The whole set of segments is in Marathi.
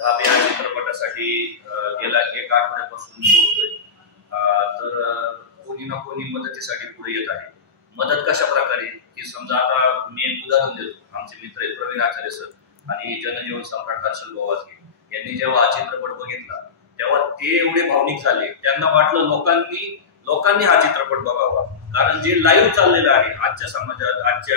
धाबे या चित्रपटासाठी गेल्या 1 आठवड्यापासून बोलतोय, तर कोणी ना कोणी मदतीसाठी पुढे येत आहे. मदत कशा प्रकारे की समजा आता मी एक उदाहरण देतो. आमचे मित्र आहेत प्रवीण आचार्य सर आणि जनजीवन सम्राट हर्षल बोवासके यांनी जेव्हा हा चित्रपट बघितला तेव्हा ते एवढे भावनिक झाले. त्यांना वाटलं लोकांनी हा चित्रपट बघावा, कारण जे लाईव्ह चाललेलं आहे आजच्या समाजात, आजच्या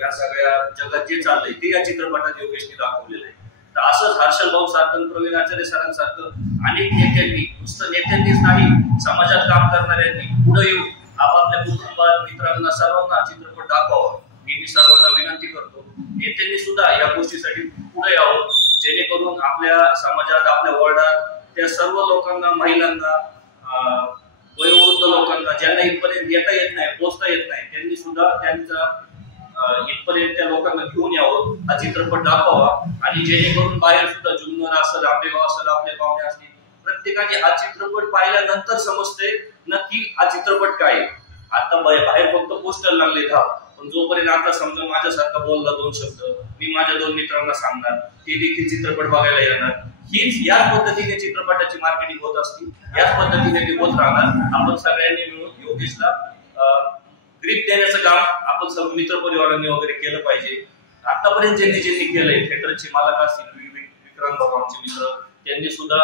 या सगळ्या जगात जे चाललंय ते या चित्रपटात योगेशने दाखवलेलं आहे. तर असंच हर्षल भाऊ सारखं, प्रवीण आचार्य सरांसारखं अनेक नेत्यांनी, नुसतं नेत्यांनीच नाही समाजात काम करणाऱ्यांनी पुढे येऊन आपापल्या कुटुंबात, मित्रांना, सर्वांना चित्रपट दाखवावा. मी सर्वांना विनंती करतो नेत्यांनी सुद्धा या गोष्टीसाठी पुढे यावं, जेणेकरून आपल्या समाजात, आपल्या वॉर्डात त्या सर्व लोकांना, महिलांना, वयोवृद्ध लोकांना ज्यांना इथपर्यंत येता येत नाही, पोहोचता येत नाही, त्यांनी सुद्धा त्यांचा इथपर्यंत त्या लोकांना घेऊन यावं, हा चित्रपट दाखवावा. आणि जेणेकरून बाहेर सुद्धा जुन्नर असेल, आंबेगाव असेल, आपले पाहुणे असतील, प्रत्येकाने हा चित्रपट पाहिल्यानंतर समजते नक्की हा चित्रपट काय आहे. आता बाहेर फक्त पोस्टर लागले का, पण जोपर्यंत आता समजा माझ्यासारखा बोलला 2 शब्द, मी माझ्या 2 मित्रांना सांगणार, ते देखील चित्रपट बघायला येणार. याच पद्धतीने चित्रपटाची मार्केटिंग होत असते, याच पद्धतीने ते होत राहणार. आपण सगळ्यांनी मिळून योगेशला ग्रीप देण्याचं काम आपण सर्व मित्र परिवारांनी वगैरे केलं पाहिजे. आतापर्यंत ज्यांनी केलंय, थिएटरचे मालक असतील, विक्रांत भाऊ आमचे मित्र, त्यांनी सुद्धा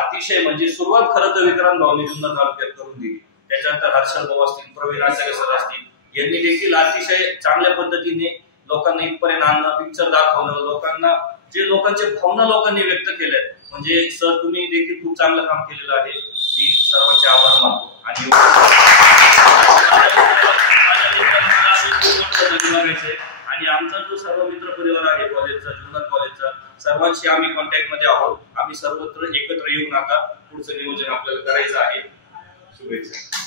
अतिशय म्हणजे सुरुवात खरं तर विक्रांत भाऊनी जुन्नर तालुक्यात करून दिली. त्याच्यानंतर हर्षल भाऊ असतील, प्रवीण आचार्य सर असतील, यांनी देखील अतिशय चांगल्या पद्धतीने लोकांना इथपर्यंत आणणं, पिक्चर दाखवणं, लोकांना जे लोकांचे भावना लोकांनी व्यक्त केल्या. म्हणजे सर तुम्ही देखील खूप चांगलं काम केलेलं आहे. मी सर्वांचे आभार मानतो. आणि आमचा जो सर्व मित्र परिवार आहे कॉलेजचा, जुन्नर कॉलेजचा, सर्वांशी आम्ही कॉन्टॅक्ट मध्ये आहोत. आम्ही सर्वत्र एकत्र येऊन आता पुढचं नियोजन आपल्याला करायचं आहे. शुभेच्छा.